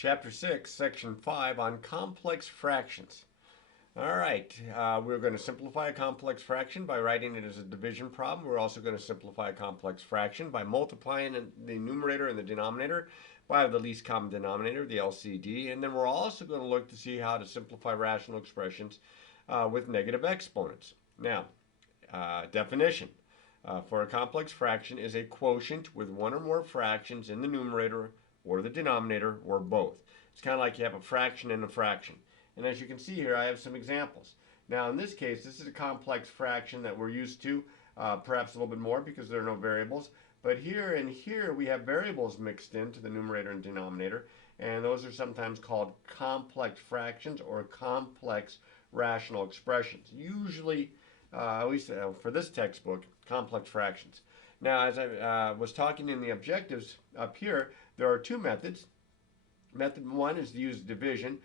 Chapter 6, Section 5 on complex fractions. All right, we're going to simplify a complex fraction by writing it as a division problem. We're also going to simplify a complex fraction by multiplying the numerator and the denominator by the least common denominator, the LCD. And then we're also going to look to see how to simplify rational expressions with negative exponents. Now, definition. For a complex fraction is a quotient with one or more fractions in the numerator or the denominator or both. It's kind of like you have a fraction and a fraction. And as you can see here, I have some examples. Now in this case, this is a complex fraction that we're used to, perhaps a little bit more because there are no variables. But here and here we have variables mixed into the numerator and denominator, and those are sometimes called complex fractions or complex rational expressions. Usually, at least for this textbook, complex fractions. Now, as I was talking in the objectives up here, there are two methods. Method one is to use division,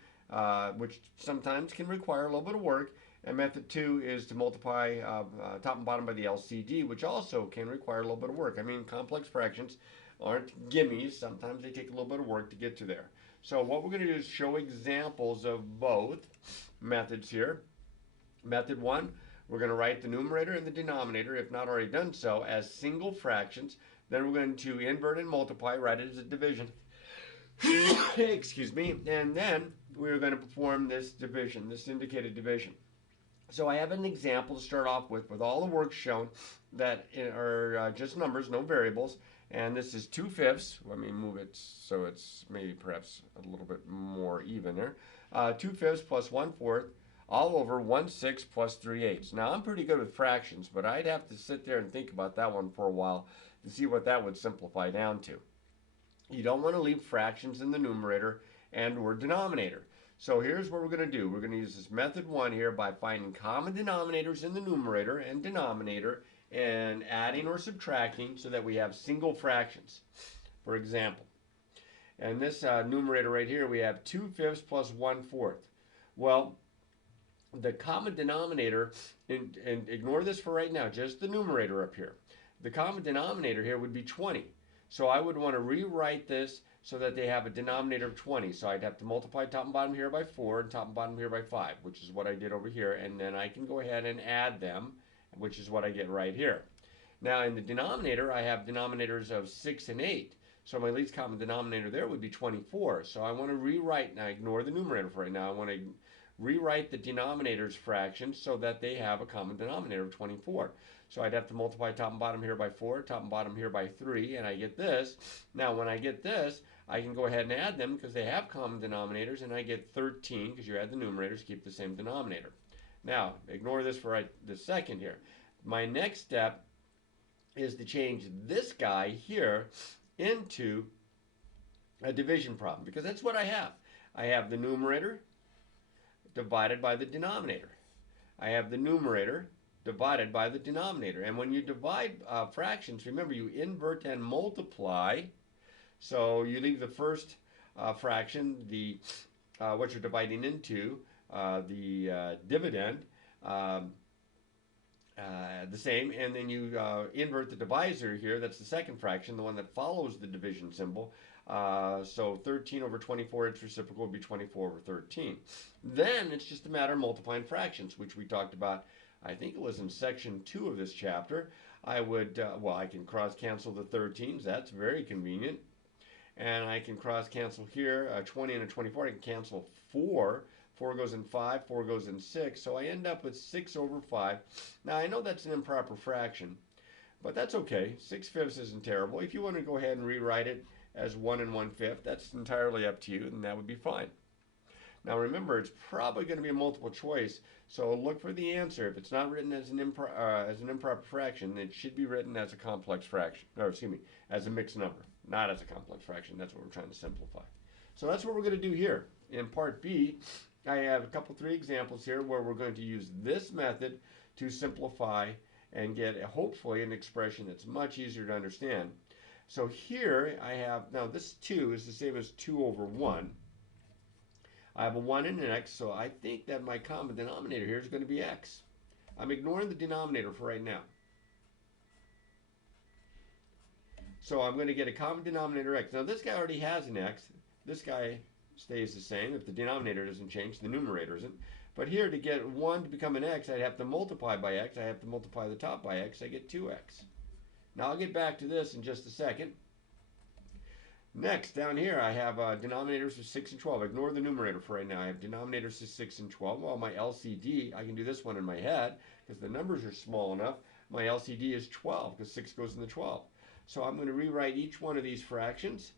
which sometimes can require a little bit of work. And method two is to multiply top and bottom by the LCD, which also can require a little bit of work. I mean, complex fractions aren't gimmies. Sometimes they take a little bit of work to get to there. So what we're going to do is show examples of both methods here. Method one, we're going to write the numerator and the denominator, if not already done so, as single fractions. Then we're going to invert and multiply, write it as a division. Excuse me. And then we're going to perform this division, this indicated division. So I have an example to start off with all the work shown that are just numbers, no variables. And this is 2/5. Let me move it so it's maybe perhaps a little bit more even there. 2/5 plus 1/4. All over 1/6 plus 3/8. Now I'm pretty good with fractions, but I'd have to sit there and think about that one for a while to see what that would simplify down to. You don't want to leave fractions in the numerator and or denominator. So here's what we're going to do. We're going to use this method one here by finding common denominators in the numerator and denominator and adding or subtracting so that we have single fractions. For example, and this numerator right here, we have 2/5 plus 1/4. Well, the common denominator, and ignore this for right now, just the numerator up here. The common denominator here would be 20. So I would want to rewrite this so that they have a denominator of 20. So I'd have to multiply top and bottom here by 4 and top and bottom here by 5, which is what I did over here. And then I can go ahead and add them, which is what I get right here. Now in the denominator, I have denominators of 6 and 8. So my least common denominator there would be 24. So I want to rewrite, now ignore the numerator for right now. I want to rewrite the denominator's fractions so that they have a common denominator of 24. So I'd have to multiply top and bottom here by 4, top and bottom here by 3, and I get this. Now when I get this, I can go ahead and add them because they have common denominators, and I get 13 because you add the numerators, keep the same denominator. Now, ignore this for right this second here. My next step is to change this guy here into a division problem because that's what I have. I have the numerator divided by the denominator. I have the numerator divided by the denominator. And when you divide fractions, remember you invert and multiply. So you leave the first fraction, what you're dividing into, the dividend, the same, and then you invert the divisor here. That's the second fraction, the one that follows the division symbol. So 13 over 24, its reciprocal would be 24 over 13. Then it's just a matter of multiplying fractions, which we talked about, I think it was in section 2 of this chapter. I would, well, I can cross cancel the 13s. That's very convenient. And I can cross cancel here, 20 and a 24. I can cancel 4. 4 goes in 5, 4 goes in 6. So I end up with 6 over 5. Now I know that's an improper fraction, but that's okay. 6/5 isn't terrible. If you want to go ahead and rewrite it as 1 1/5, that's entirely up to you, and that would be fine. Now remember, it's probably going to be a multiple choice, so look for the answer. If it's not written as an improper fraction, it should be written as a complex fraction, or excuse me, as a mixed number, not as a complex fraction. That's what we're trying to simplify. So that's what we're going to do here. In part B, I have a couple, 3 examples here where we're going to use this method to simplify and get, hopefully, an expression that's much easier to understand. So here I have, now this 2 is the same as 2 over 1. I have a 1 and an x, so I think that my common denominator here is going to be x. I'm ignoring the denominator for right now. So I'm going to get a common denominator x. Now this guy already has an x. This guy stays the same. If the denominator doesn't change, the numerator isn't. But here, to get 1 to become an x, I'd have to multiply by x. I have to multiply the top by x. I get 2x. Now I'll get back to this in just a second. Next, down here, I have denominators of 6 and 12. Ignore the numerator for right now. I have denominators of 6 and 12. Well, my LCD, I can do this one in my head because the numbers are small enough. My LCD is 12 because 6 goes in the 12. So I'm going to rewrite each one of these fractions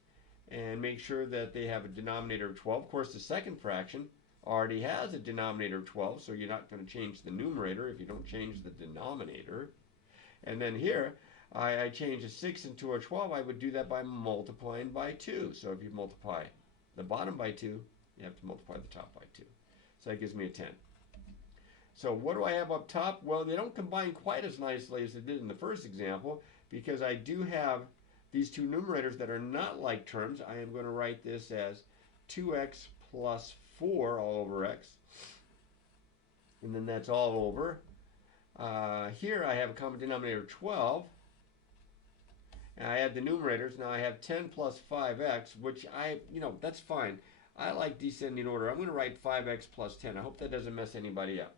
and make sure that they have a denominator of 12. Of course, the second fraction already has a denominator of 12, so you're not going to change the numerator if you don't change the denominator. And then here, I change a 6 into a 12. I would do that by multiplying by 2. So if you multiply the bottom by 2, you have to multiply the top by 2. So that gives me a 10. So what do I have up top? Well, they don't combine quite as nicely as they did in the first example because I do have these two numerators that are not like terms. I am going to write this as 2x plus 4 all over x. And then that's all over. Here I have a common denominator of 12. And I add the numerators. Now I have 10 plus 5x, which that's fine. I like descending order. I'm going to write 5x plus 10. I hope that doesn't mess anybody up.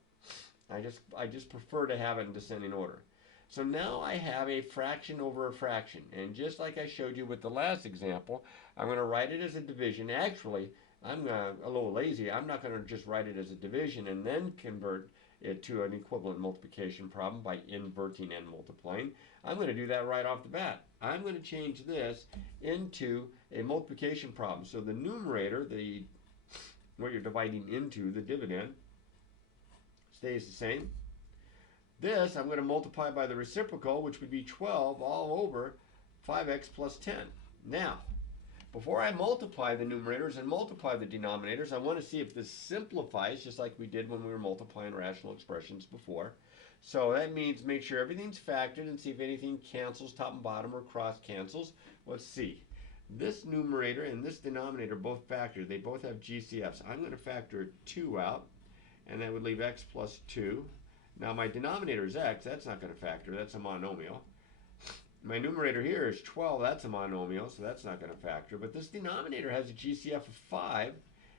I just prefer to have it in descending order. So now I have a fraction over a fraction. And just like I showed you with the last example, I'm going to write it as a division. Actually, I'm a little lazy. I'm not going to just write it as a division and then convert it to an equivalent multiplication problem by inverting and multiplying. I'm going to do that right off the bat. I'm going to change this into a multiplication problem. So the numerator, what you're dividing into, the dividend, stays the same. This I'm going to multiply by the reciprocal, which would be 12 all over 5x plus 10. Now, before I multiply the numerators and multiply the denominators, I want to see if this simplifies just like we did when we were multiplying rational expressions before. So that means make sure everything's factored and see if anything cancels top and bottom or cross cancels. Let's see. This numerator and this denominator both factor. They both have GCFs. I'm going to factor 2 out, and that would leave x plus 2. Now my denominator is x. That's not going to factor. That's a monomial. My numerator here is 12. That's a monomial, so that's not going to factor. But this denominator has a GCF of 5.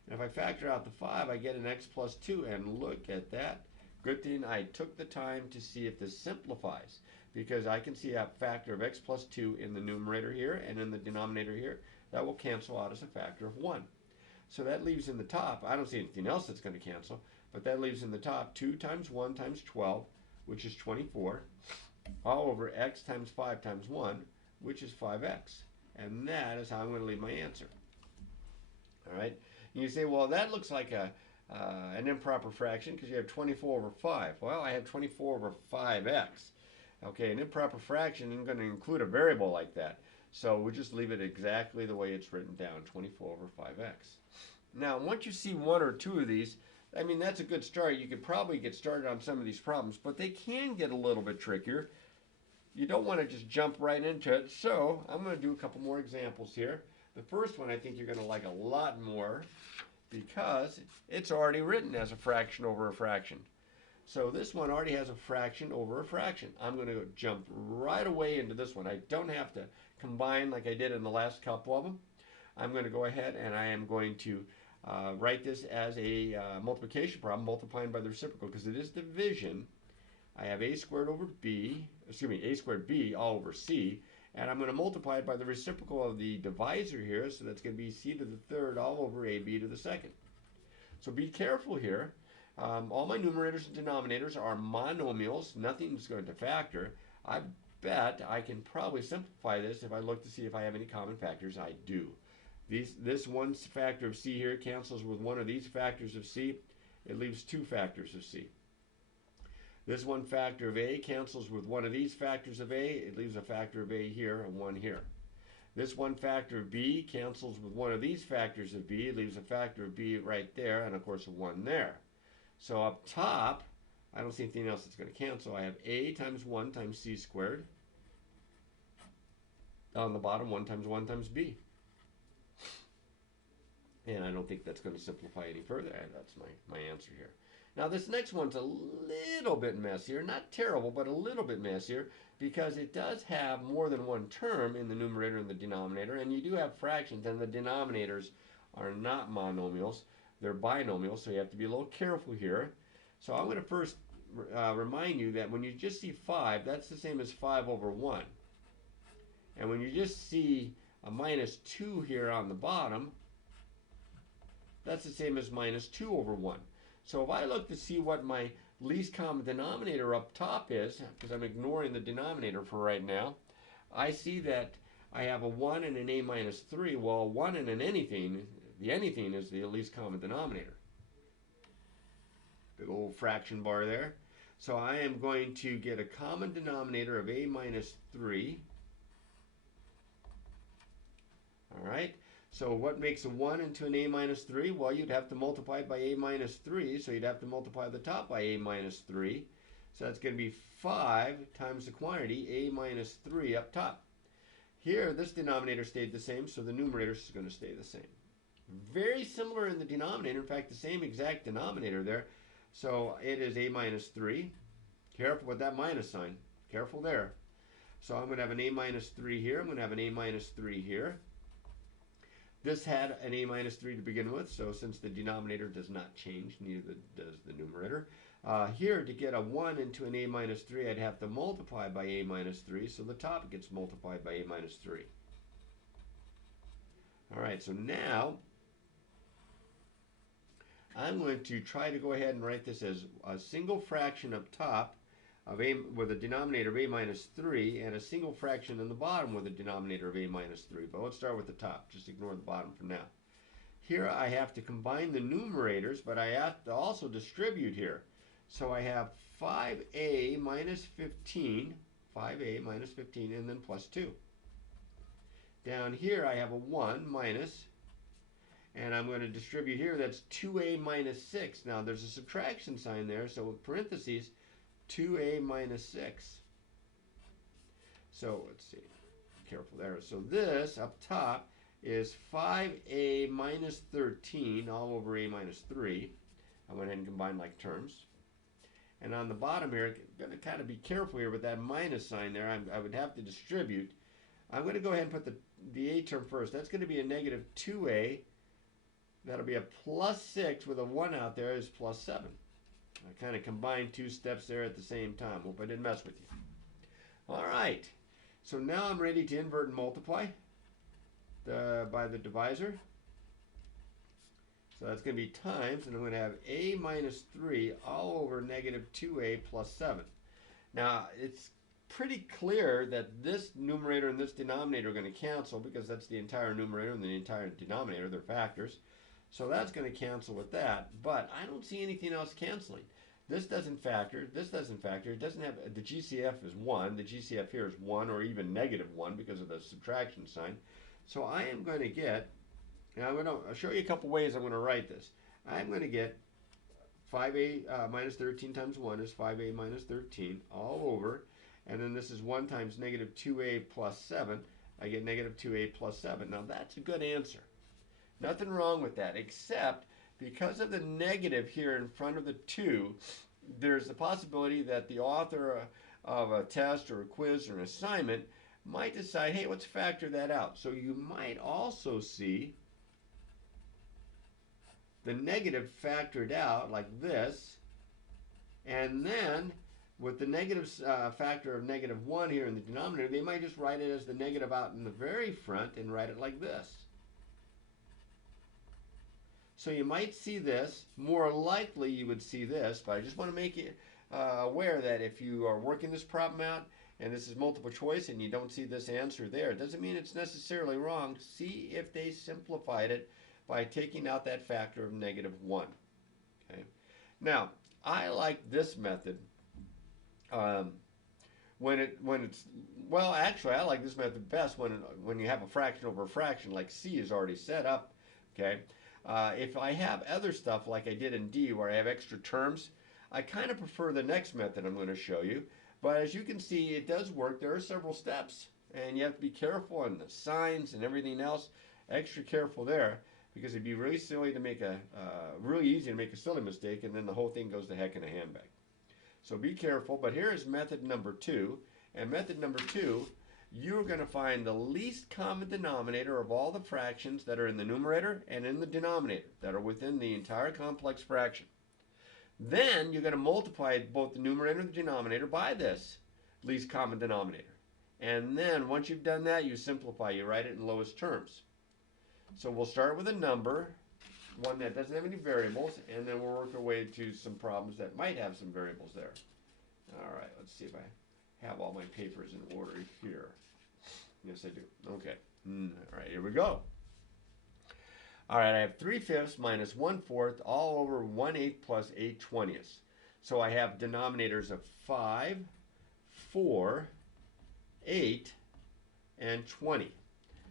And if I factor out the 5, I get an x plus 2. And look at that. Good thing I took the time to see if this simplifies, because I can see a factor of x plus 2 in the numerator here and in the denominator here. That will cancel out as a factor of 1. So that leaves in the top, I don't see anything else that's going to cancel, but that leaves in the top 2 times 1 times 12, which is 24, all over x times 5 times 1, which is 5x. And that is how I'm going to leave my answer. All right. And you say, well, that looks like an improper fraction because you have 24 over 5. Well, I have 24 over 5x. Okay, an improper fraction isn't going to include a variable like that. So we'll just leave it exactly the way it's written down, 24 over 5x. Now, once you see one or two of these, I mean, that's a good start. You could probably get started on some of these problems, but they can get a little bit trickier. You don't want to just jump right into it. So I'm going to do a couple more examples here. The first one I think you're going to like a lot more because it's already written as a fraction over a fraction. So this one already has a fraction over a fraction. I'm going to jump right away into this one. I don't have to combine like I did in the last couple of them. I'm going to go ahead and I am going to write this as a multiplication problem, multiplying by the reciprocal, because it is division. I have a squared over b, a squared b all over c, and I'm going to multiply it by the reciprocal of the divisor here, so that's going to be c to the third all over ab to the second. So be careful here. All my numerators and denominators are monomials. Nothing's going to factor. I bet I can probably simplify this if I look to see if I have any common factors. I do. This one factor of c here cancels with one of these factors of c. It leaves two factors of c. This one factor of a cancels with one of these factors of a. It leaves a factor of a here and one here. This one factor of b cancels with one of these factors of b. It leaves a factor of b right there and, of course, a 1 there. So up top, I don't see anything else that's going to cancel. I have a times 1 times c squared. On the bottom, 1 times b. And I don't think that's going to simplify any further. That's my answer here. Now this next one's a little bit messier. Not terrible, but a little bit messier because it does have more than one term in the numerator and the denominator. And you do have fractions, and the denominators are not monomials. They're binomials, so you have to be a little careful here. So I'm going to first remind you that when you just see 5, that's the same as 5 over 1. And when you just see a minus 2 here on the bottom, that's the same as minus 2 over 1. So if I look to see what my least common denominator up top is, because I'm ignoring the denominator for right now, I see that I have a 1 and an a minus 3. Well, 1 and an anything, the anything is the least common denominator. Big old fraction bar there. So I am going to get a common denominator of a minus 3. All right. So what makes a 1 into an a minus 3? Well, you'd have to multiply it by a minus 3, so you'd have to multiply the top by a minus 3. So that's going to be 5 times the quantity, a minus 3 up top. Here, this denominator stayed the same, so the numerator is going to stay the same. Very similar in the denominator, in fact, the same exact denominator there. So it is a minus 3. Careful with that minus sign. Careful there. So I'm going to have an a minus 3 here. I'm going to have an a minus 3 here. This had an a minus 3 to begin with, so since the denominator does not change, neither does the numerator. Here, to get a 1 into an a minus 3, I'd have to multiply by a minus 3, so the top gets multiplied by a minus 3. All right, so now I'm going to try to go ahead and write this as a single fraction up top of a with a denominator of a minus 3 and a single fraction in the bottom with a denominator of a minus 3. But let's start with the top. Just ignore the bottom for now. Here I have to combine the numerators, but I have to also distribute here. So I have 5a minus 15, 5a minus 15, and then plus 2. Down here I have a 1 minus, and I'm going to distribute here. That's 2a minus 6. Now there's a subtraction sign there, so with parentheses, 2a minus 6. So let's see, careful there. So this up top is 5a minus 13 all over a minus 3. I went ahead and combined like terms. And on the bottom here, I'm going to kind of be careful here with that minus sign there. I would have to distribute. I'm going to go ahead and put the a term first. That's going to be a negative 2a. That'll be a plus 6 with a 1 out there is plus 7. I kind of combined two steps there at the same time. Hope I didn't mess with you. All right. So now I'm ready to invert and multiply by the divisor. So that's going to be times, and I'm going to have a minus 3 all over negative 2a plus 7. Now, it's pretty clear that this numerator and this denominator are going to cancel because that's the entire numerator and the entire denominator. They're factors. So that's going to cancel with that, but I don't see anything else canceling. This doesn't factor, this doesn't factor, it doesn't have, the GCF is 1, the GCF here is 1 or even negative 1 because of the subtraction sign. So I am going to get, and I'll show you a couple ways I'm going to write this. I'm going to get 5a minus 13 times 1 is 5a minus 13 all over, and then this is 1 times negative 2a plus 7. I get negative 2a plus 7. Now that's a good answer. Nothing wrong with that, except because of the negative here in front of the 2, there's the possibility that the author of a test or a quiz or an assignment might decide, hey, let's factor that out. So you might also see the negative factored out like this, and then with the negative factor of negative 1 here in the denominator, they might just write it as the negative out in the very front and write it like this. So you might see this. More likely you would see this, but I just want to make you aware that if you are working this problem out and this is multiple choice and you don't see this answer there, it doesn't mean it's necessarily wrong. See if they simplified it by taking out that factor of negative 1. Okay. Now, I like this method when it's, well, actually I like this method best when you have a fraction over a fraction like C is already set up. Okay. If I have other stuff like I did in D where I have extra terms, I kind of prefer the next method I'm going to show you. But as you can see, it does work. There are several steps, and you have to be careful on the signs and everything else. Extra careful there, because it'd be really silly to make really easy to make a silly mistake, and then the whole thing goes to heck in a handbag. So be careful. But here is method number 2, and method number 2 you're going to find the least common denominator of all the fractions that are in the numerator and in the denominator that are within the entire complex fraction. Then you're going to multiply both the numerator and the denominator by this least common denominator. And then once you've done that, you simplify. You write it in lowest terms. So we'll start with a number, one that doesn't have any variables, and then we'll work our way to some problems that might have some variables there. All right, let's see if I have all my papers in order here. Yes, I do. Okay. All right, here we go. All right, I have 3/5 minus 1/4 all over 1/8 plus 8/20. So I have denominators of 5, 4, 8, and 20.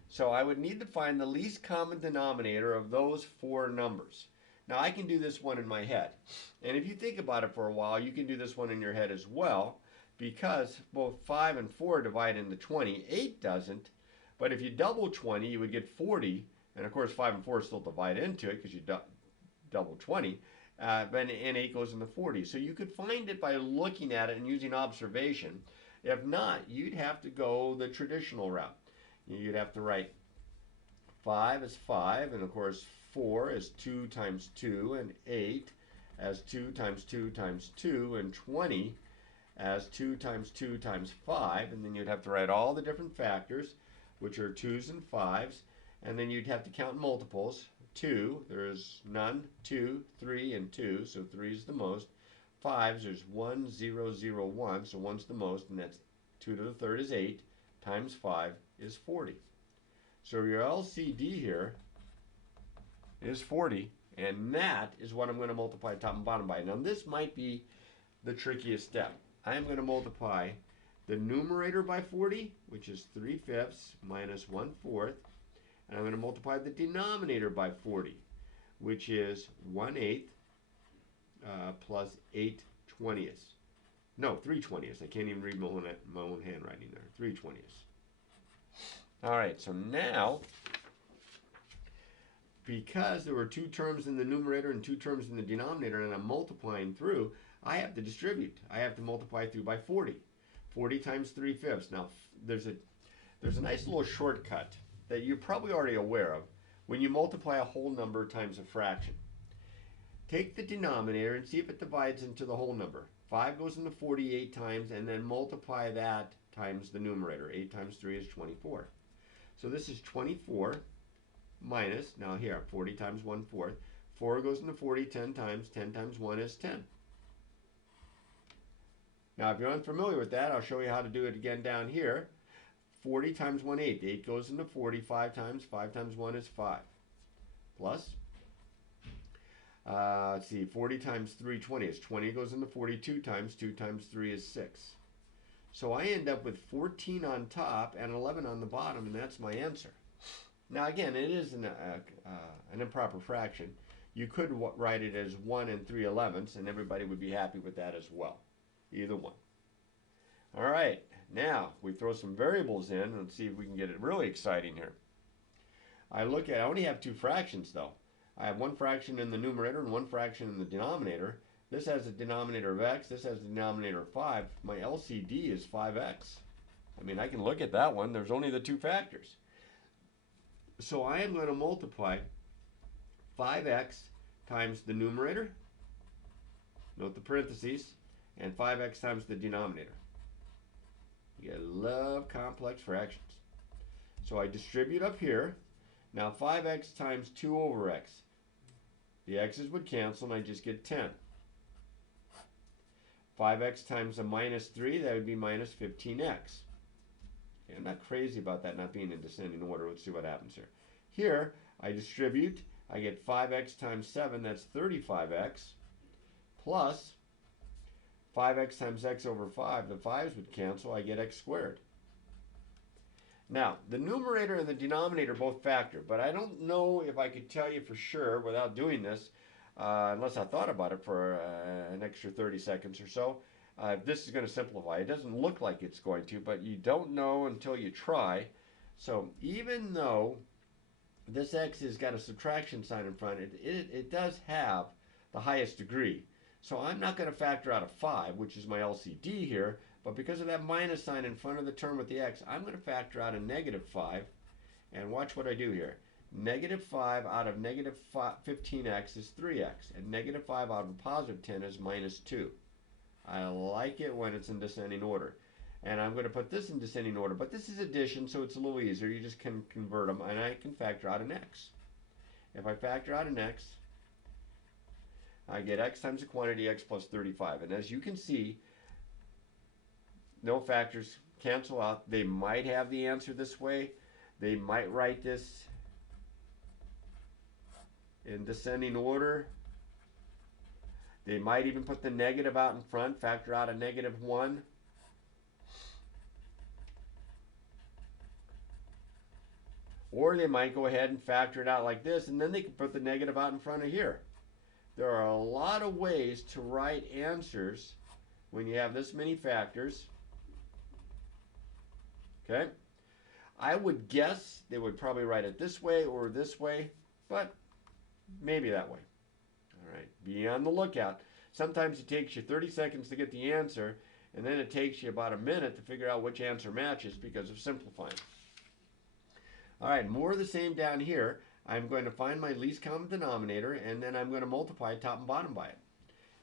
So I would need to find the least common denominator of those four numbers. Now I can do this one in my head. And if you think about it for a while, you can do this one in your head as well, because both 5 and 4 divide into 20. 8 doesn't, but if you double 20, you would get 40. And of course, 5 and 4 still divide into it because you double 20. And 8 goes into 40. So you could find it by looking at it and using observation. If not, you'd have to go the traditional route. You'd have to write 5 as 5, and of course 4 as 2 times 2, and 8 as 2 times 2 times 2, and 20 as 2 times 2 times 5, and then you'd have to write all the different factors, which are 2's and 5's, and then you'd have to count multiples. 2, there's none, 2, 3, and 2, so 3 is the most. 5's, there's 1, 0, 0, 1, so 1's the most, and that's 2 to the third is 8, times 5 is 40. So your LCD here is 40, and that is what I'm going to multiply top and bottom by. Now this might be the trickiest step. I am going to multiply the numerator by 40, which is 3/5 minus 1/4, and I'm going to multiply the denominator by 40, which is 1/8 plus 8/20. No, 3/20. I can't even read my own handwriting there. 3/20. All right, so now, because there were two terms in the numerator and two terms in the denominator, and I'm multiplying through, I have to distribute. I have to multiply through by 40. 40 times 3/5. Now, there's a nice little shortcut that you're probably already aware of when you multiply a whole number times a fraction. Take the denominator and see if it divides into the whole number. 5 goes into 48 times, and then multiply that times the numerator. 8 times 3 is 24. So this is 24 minus, now here, 40 times 1/4. 4 goes into 40 10 times. 10 times 1 is 10. Now, if you're unfamiliar with that, I'll show you how to do it again down here. 40 times 1, 8. 8 goes into 40 5 times. 5 times 1 is 5. Plus, let's see, 40 times 3, 20. It's 20 goes into 42 times. 2 times 3 is 6. So I end up with 14 on top and 11 on the bottom, and that's my answer. Now again, it is an improper fraction. You could write it as 1 and 3/11, and everybody would be happy with that as well. Either one. All right, now we throw some variables in and see if we can get it really exciting here. I only have two fractions though. I have one fraction in the numerator and one fraction in the denominator. This has a denominator of x, this has a denominator of 5. My LCD is 5x. I mean, I can look at that one. There's only the two factors. So I am going to multiply 5x times the numerator, note the parentheses, and 5x times the denominator. You love complex fractions. So I distribute up here. Now 5x times 2 over x. The x's would cancel and I just get 10. 5x times a minus 3, that would be minus 15x. Okay, I'm not crazy about that not being in descending order. Let's see what happens here. Here, I distribute. I get 5x times 7, that's 35x, plus 5x times x over 5. The 5's would cancel. I get x squared. Now, the numerator and the denominator both factor, but I don't know if I could tell you for sure without doing this, unless I thought about it for an extra 30 seconds or so. This is going to simplify. It doesn't look like it's going to, but you don't know until you try. So even though this x has got a subtraction sign in front, it does have the highest degree. So I'm not going to factor out a 5, which is my LCD here, But because of that minus sign in front of the term with the x, I'm going to factor out a negative 5. And watch what I do here. Negative 5 out of negative 15x is 3x. And negative 5 out of positive 10 is minus 2. I like it when it's in descending order. And I'm going to put this in descending order. But this is addition, so it's a little easier. You just can convert them, and I can factor out an x. If I factor out an x, I get x times the quantity x plus 35. And as you can see, no factors cancel out. They might have the answer this way. They might write this in descending order. They might even put the negative out in front, factor out a negative 1. Or they might go ahead and factor it out like this, and then they can put the negative out in front of here. There are a lot of ways to write answers when you have this many factors. Okay? I would guess they would probably write it this way or this way, but maybe that way. All right, be on the lookout. Sometimes it takes you 30 seconds to get the answer, and then it takes you about a minute to figure out which answer matches because of simplifying. All right, more of the same down here. I'm going to find my least common denominator, and then I'm going to multiply top and bottom by it.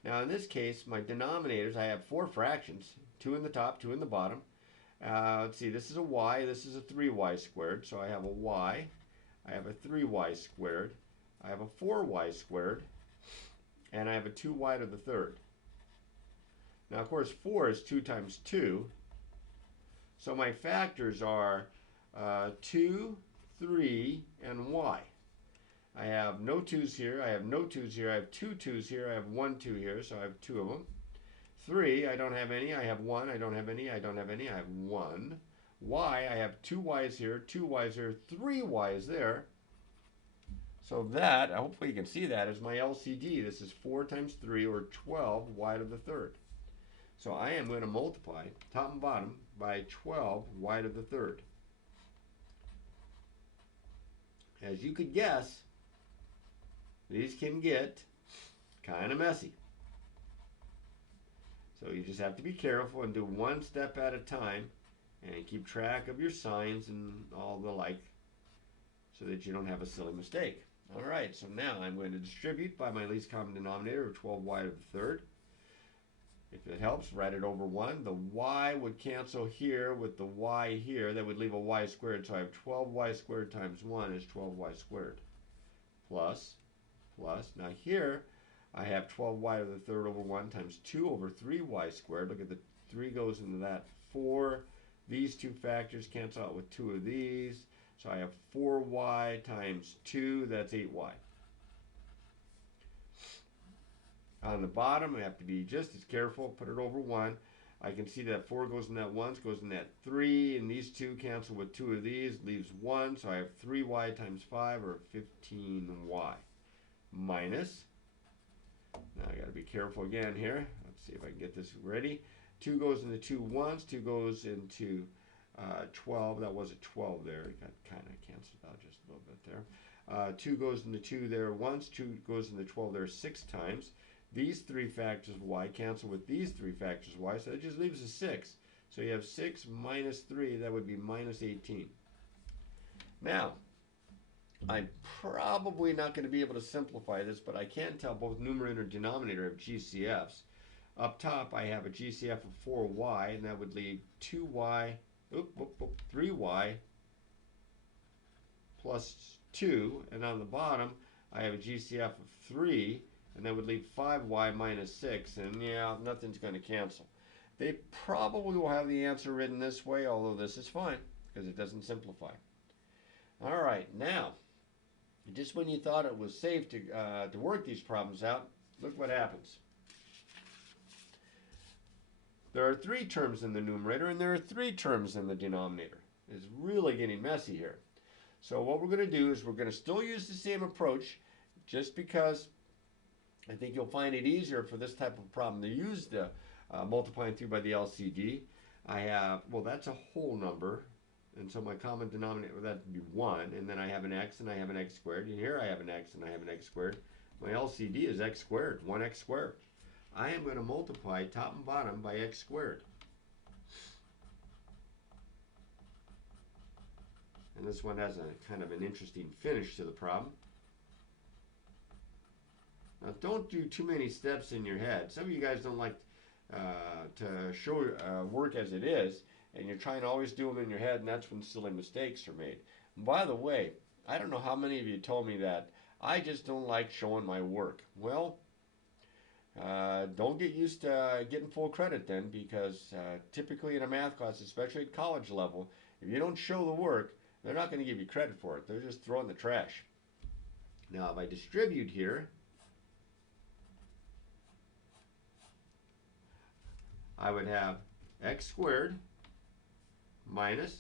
Now in this case, my denominators, I have 4 fractions, 2 in the top, 2 in the bottom. Let's see, this is a y, this is a 3y squared, so I have a y, I have a 3y squared, I have a 4y squared, and I have a 2y to the third. Now, of course, 4 is 2 times 2, so my factors are 2, 3, and y. I have no 2's here, I have no 2's here, I have 2 2's here, I have 1 2 here, so I have 2 of them. 3, I don't have any, I have 1, I don't have any, I don't have any, I have 1. Y, I have 2 y's here, 2 y's here, 3 y's there. So that, hopefully you can see that, is my LCD. This is 4 times 3, or 12 y to the third. So I am going to multiply top and bottom by 12 y to the third. As you could guess, these can get kind of messy. So you just have to be careful and do one step at a time and keep track of your signs and all the like so that you don't have a silly mistake. All right, so now I'm going to distribute by my least common denominator of 12y to the third. If it helps, write it over 1. The y would cancel here with the y here. That would leave a y squared, so I have 12y squared times 1 is 12y squared. Plus, now here I have 12y to the third over 1 times 2 over 3y squared. Look at the 3 goes into that 4. These two factors cancel out with 2 of these. So I have 4y times 2, that's 8y. On the bottom, I have to be just as careful, put it over 1. I can see that 4 goes in that 1, goes in that 3, and these 2 cancel with 2 of these, leaves 1, so I have 3y times 5, or 15y. Minus, now I got to be careful again here. Let's see if I can get this ready. 2 goes into 2 once, 2 goes into 12. That was a 12 there. It got kind of canceled out just a little bit there. 2 goes into 2 there once, 2 goes into 12 there 6 times. These 3 factors of y cancel with these 3 factors of y, so it just leaves a 6. So you have 6 minus 3, that would be minus 18. Now, I'm probably not going to be able to simplify this, but I can tell both numerator and denominator have GCFs. Up top, I have a GCF of 4y, and that would leave 2y, 3y plus 2. And on the bottom, I have a GCF of 3, and that would leave 5y minus 6. And yeah, nothing's going to cancel. They probably will have the answer written this way, although this is fine, because it doesn't simplify. All right, now, just when you thought it was safe to work these problems out, look what happens. There are 3 terms in the numerator, and there are 3 terms in the denominator. It's really getting messy here. So what we're going to do is we're going to still use the same approach, just because I think you'll find it easier for this type of problem to use the multiplying through by the LCD. I have, well, that's a whole number. And so my common denominator, that would be 1, and then I have an x and I have an x squared, and here I have an x and I have an x squared. My LCD is x squared, 1x squared. I am going to multiply top and bottom by x squared. And this one has a kind of an interesting finish to the problem. Now don't do too many steps in your head. Some of you guys don't like to show work as it is, and you're trying to always do them in your head, and that's when silly mistakes are made. And by the way, I don't know how many of you told me that I just don't like showing my work. Well, don't get used to getting full credit then, because typically in a math class, especially at college level, if you don't show the work, they're not going to give you credit for it. They're just throwing the trash. Now, if I distribute here, I would have x squared minus,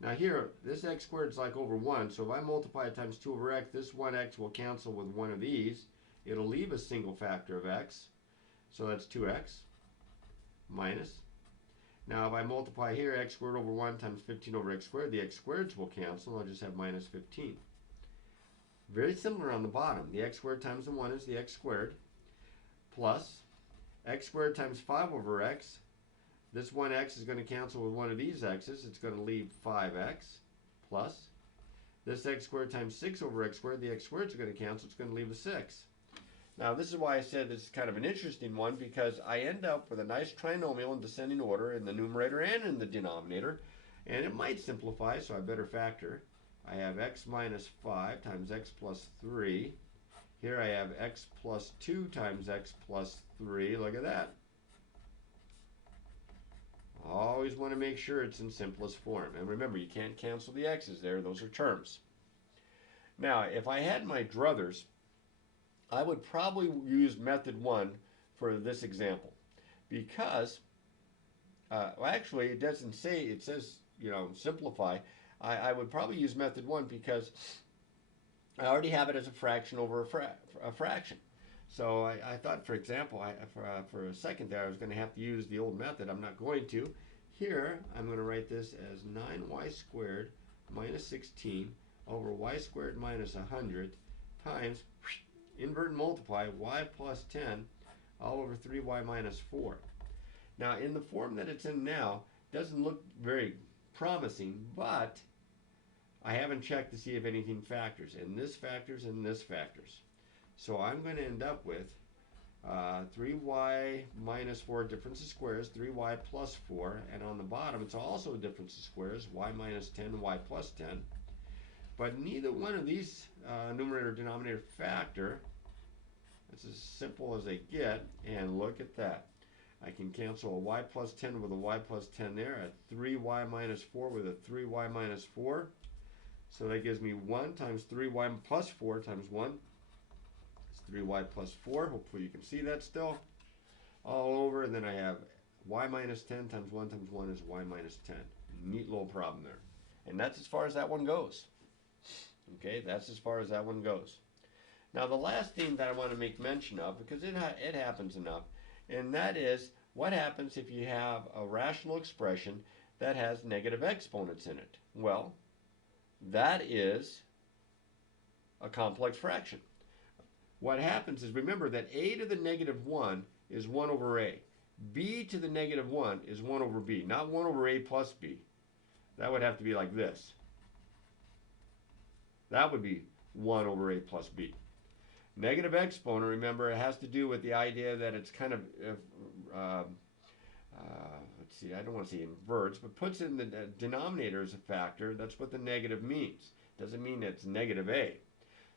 now here, this x squared is like over 1, so if I multiply it times 2 over x, this 1x will cancel with one of these. It'll leave a single factor of x, so that's 2x minus. Now if I multiply here, x squared over 1 times 15 over x squared, the x squareds will cancel, I'll just have minus 15. Very similar on the bottom. The x squared times the 1 is the x squared, plus x squared times 5 over x. This 1x is going to cancel with one of these x's. It's going to leave 5x, plus this x squared times 6 over x squared. The x squareds are going to cancel. It's going to leave a 6. Now this is why I said this is kind of an interesting one, because I end up with a nice trinomial in descending order in the numerator and in the denominator, and it might simplify, so I better factor. I have x minus 5 times x plus 3. Here I have x plus 2 times x plus 3. Look at that. Always want to make sure it's in simplest form. And remember, you can't cancel the x's there. Those are terms. Now, if I had my druthers, I would probably use method 1 for this example. Because, well, actually, it doesn't say, it says, simplify. I would probably use method 1 because I already have it as a fraction over a fraction. So I thought, for example, for a second there, I was going to have to use the old method. I'm not going to. Here, I'm going to write this as 9y squared minus 16 over y squared minus 100 times, invert and multiply, y plus 10 all over 3y minus 4. Now, in the form that it's in now, it doesn't look very promising, but I haven't checked to see if anything factors. And this factors and this factors. So I'm going to end up with 3y minus 4 difference of squares, 3y plus 4, and on the bottom it's also a difference of squares, y minus 10, y plus 10. But neither one of these numerator denominator factor. It's as simple as they get, and look at that. I can cancel a y plus 10 with a y plus 10 there, a 3y minus 4 with a 3y minus 4. So that gives me 1 times 3y plus 4 times 1. 3y plus 4, hopefully you can see that still, all over, and then I have y minus 10 times 1 is y minus 10. Neat little problem there. And that's as far as that one goes. Okay, that's as far as that one goes. Now the last thing that I want to make mention of, because it happens enough, and that is what happens if you have a rational expression that has negative exponents in it. Well, that is a complex fraction. What happens is, remember that a to the negative 1 is 1 over a. B to the negative 1 is 1 over b, not 1 over a plus b. That would have to be like this. That would be 1 over a plus b. Negative exponent, remember, it has to do with the idea that it's kind of, let's see, I don't want to say inverts, but puts in the denominator as a factor. That's what the negative means. Doesn't mean it's negative a.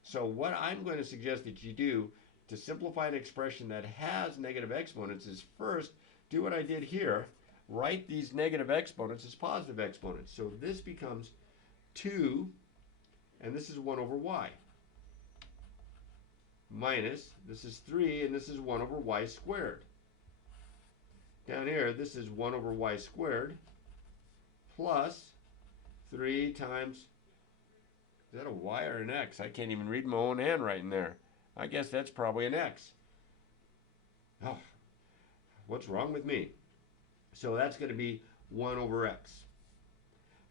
So what I'm going to suggest that you do to simplify an expression that has negative exponents is first do what I did here. Write these negative exponents as positive exponents. So this becomes 2, and this is 1 over y. Minus, this is 3, and this is 1 over y squared. Down here, this is 1 over y squared plus 3 times, is that a y or an x? I can't even read my own handwriting there. I guess that's probably an x. Oh, what's wrong with me? So that's going to be 1 over x.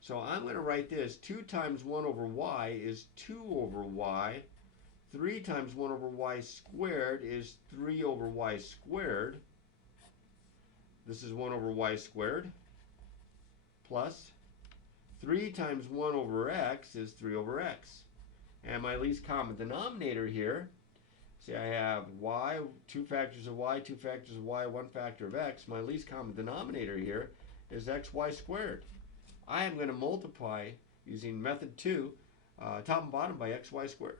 So I'm going to write this. 2 times 1 over y is 2 over y. 3 times 1 over y squared is 3 over y squared. This is 1 over y squared plus 3 times 1 over x is 3 over x. And my least common denominator here, see I have y, 2 factors of y, 2 factors of y, 1 factor of x. My least common denominator here is xy squared. I am going to multiply using method 2, top and bottom by xy squared.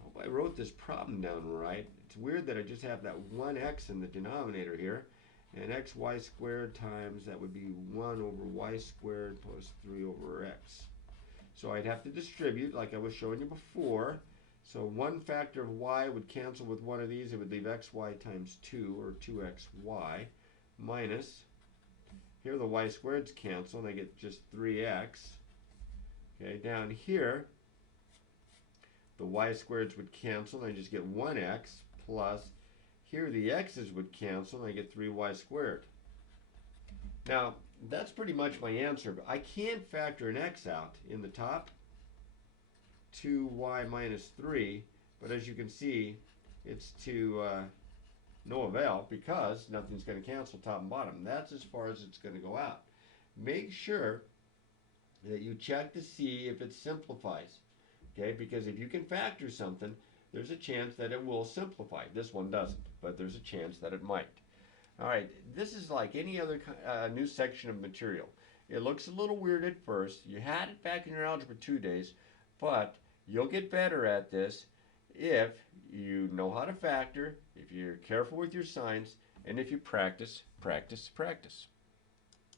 I hope I wrote this problem down right. It's weird that I just have that 1x in the denominator here. And xy squared times, that would be 1 over y squared plus 3 over x. So I'd have to distribute like I was showing you before. So 1 factor of y would cancel with one of these. It would leave xy times 2, or 2xy, minus, here the y squareds cancel, and I get just 3x. Okay, down here, the y squareds would cancel, and I just get 1x, plus, here the x's would cancel, and I get 3y squared. Now, that's pretty much my answer, but I can't factor an x out in the top. 2y minus 3, but as you can see, it's to no avail because nothing's going to cancel top and bottom. That's as far as it's going to go out. Make sure that you check to see if it simplifies, okay? Because if you can factor something, there's a chance that it will simplify. This one doesn't, but there's a chance that it might. All right, this is like any other new section of material. It looks a little weird at first. You had it back in your Algebra 2 days, but you'll get better at this if you know how to factor, if you're careful with your signs, and if you practice, practice, practice.